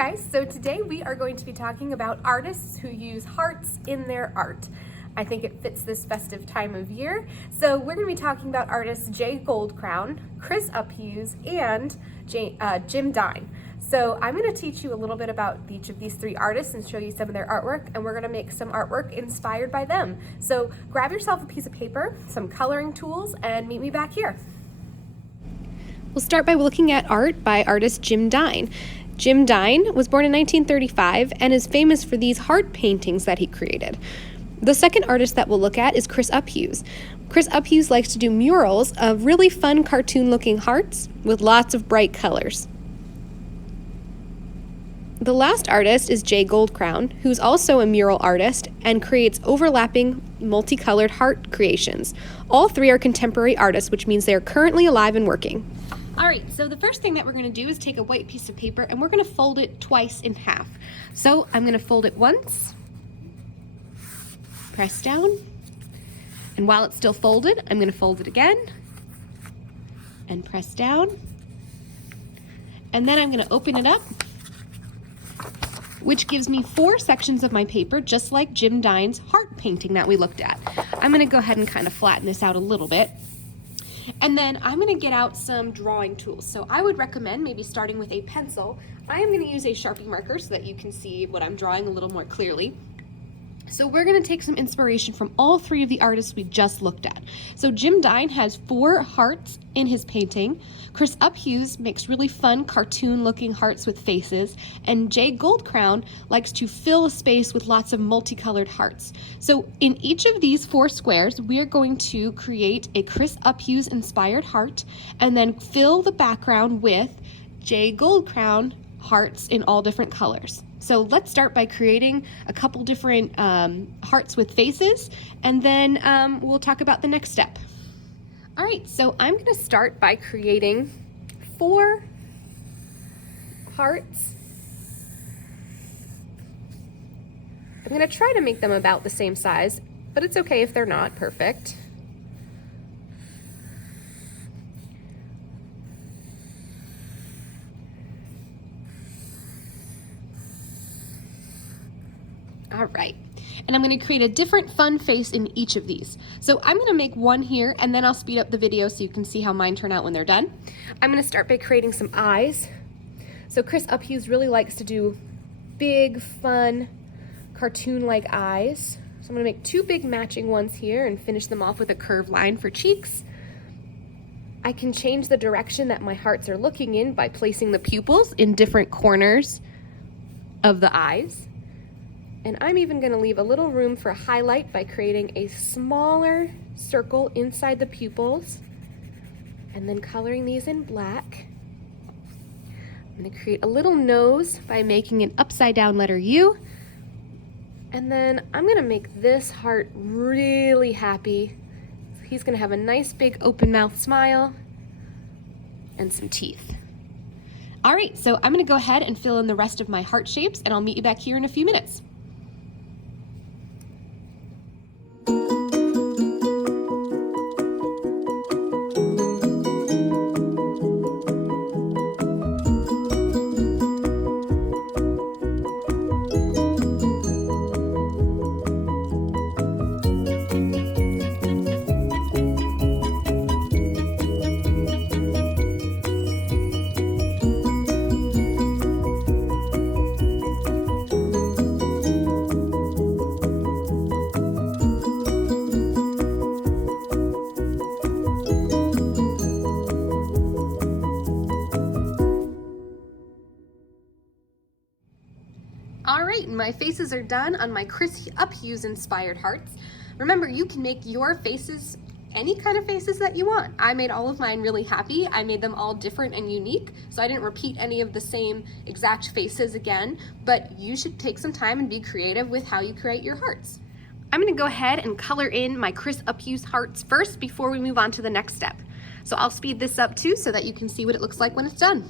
guys, so today we are going to be talking about artists who use hearts in their art. I think it fits this festive time of year. So we're going to be talking about artists Jay Goldcrown, Chris Uphughes, and Jim Dine. So I'm going to teach you a little bit about each of these three artists and show you some of their artwork, and we're going to make some artwork inspired by them. So grab yourself a piece of paper, some coloring tools, and meet me back here. We'll start by looking at art by artist Jim Dine. Jim Dine was born in 1935 and is famous for these heart paintings that he created. The second artist that we'll look at is Chris Uphughes. Chris Uphughes likes to do murals of really fun cartoon-looking hearts with lots of bright colors. The last artist is Jay Goldcrown, who's also a mural artist and creates overlapping multicolored heart creations. All three are contemporary artists, which means they are currently alive and working. All right, so the first thing that we're going to do is take a white piece of paper and we're going to fold it twice in half. So I'm going to fold it once, press down, and while it's still folded, I'm going to fold it again and press down. And then I'm going to open it up, which gives me 4 sections of my paper, just like Jim Dine's heart painting that we looked at. I'm going to go ahead and kind of flatten this out a little bit. And then I'm going to get out some drawing tools. So I would recommend maybe starting with a pencil. I am going to use a Sharpie marker so that you can see what I'm drawing a little more clearly. So we're going to take some inspiration from all 3 of the artists we just looked at. So Jim Dine has 4 hearts in his painting. Chris Uphughes makes really fun cartoon-looking hearts with faces. And Jay Goldcrown likes to fill a space with lots of multicolored hearts. So in each of these 4 squares, we are going to create a Chris Uphughes inspired heart and then fill the background with Jay Goldcrown hearts in all different colors. So let's start by creating a couple different hearts with faces, and then we'll talk about the next step. All right, so I'm going to start by creating 4 hearts. I'm going to try to make them about the same size, but it's okay if they're not perfect. All right, and I'm going to create a different fun face in each of these. So I'm going to make one here, and then I'll speed up the video so you can see how mine turn out when they're done. I'm going to start by creating some eyes. So Chris Uphughes really likes to do big, fun, cartoon-like eyes. So I'm going to make 2 big matching ones here and finish them off with a curved line for cheeks. I can change the direction that my hearts are looking in by placing the pupils in different corners of the eyes. And I'm even going to leave a little room for a highlight by creating a smaller circle inside the pupils and then coloring these in black. I'm going to create a little nose by making an upside down letter U. And then I'm going to make this heart really happy. He's going to have a nice big open mouth smile and some teeth. All right, so I'm going to go ahead and fill in the rest of my heart shapes, and I'll meet you back here in a few minutes. All right, my faces are done on my Chris Uphughes inspired hearts. Remember, you can make your faces any kind of faces that you want. I made all of mine really happy. I made them all different and unique, so I didn't repeat any of the same exact faces again, but you should take some time and be creative with how you create your hearts. I'm gonna go ahead and color in my Chris Uphughes hearts first before we move on to the next step. So I'll speed this up too so that you can see what it looks like when it's done.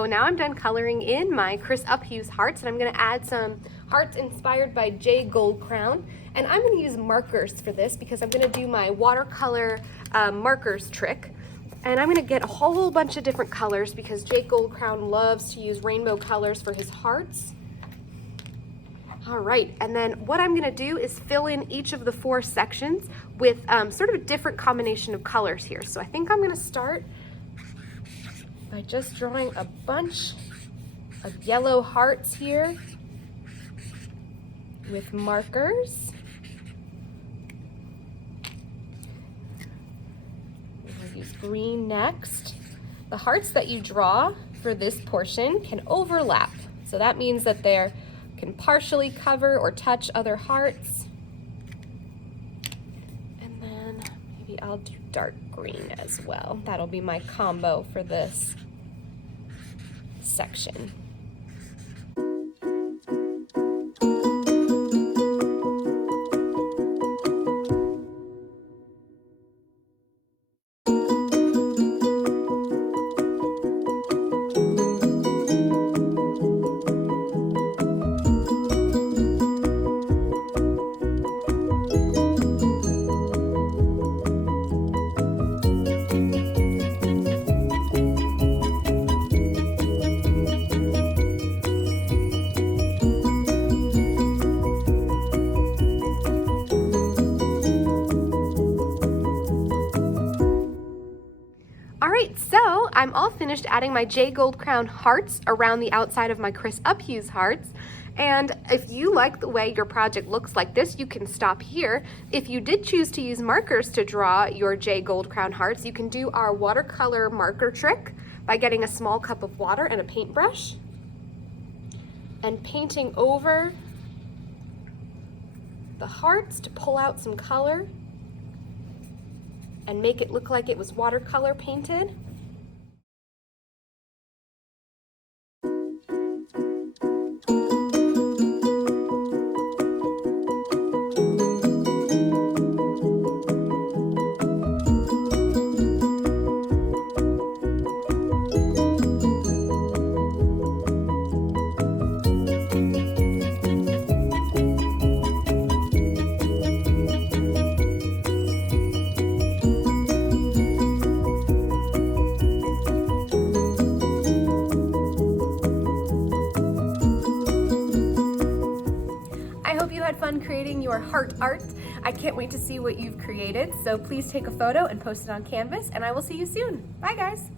So now I'm done coloring in my Chris Uphughes hearts, and I'm gonna add some hearts inspired by Jay Goldcrown. And I'm gonna use markers for this because I'm gonna do my watercolor markers trick. And I'm gonna get a whole bunch of different colors because Jay Goldcrown loves to use rainbow colors for his hearts. All right, and then what I'm gonna do is fill in each of the 4 sections with sort of a different combination of colors here. So I think I'm gonna start by just drawing a bunch of yellow hearts here with markers. We'll use green next. The hearts that you draw for this portion can overlap. So that means that they can partially cover or touch other hearts. And then maybe I'll do dark green as well. That'll be my combo for this section. Alright, so I'm all finished adding my Jay Goldcrown hearts around the outside of my Chris Uphughes hearts. And if you like the way your project looks like this, you can stop here. If you did choose to use markers to draw your Jay Goldcrown hearts, you can do our watercolor marker trick by getting a small cup of water and a paintbrush and painting over the hearts to pull out some color and make it look like it was watercolor painted. Had fun creating your heart art. I can't wait to see what you've created, so please take a photo and post it on Canvas, and I will see you soon. Bye guys.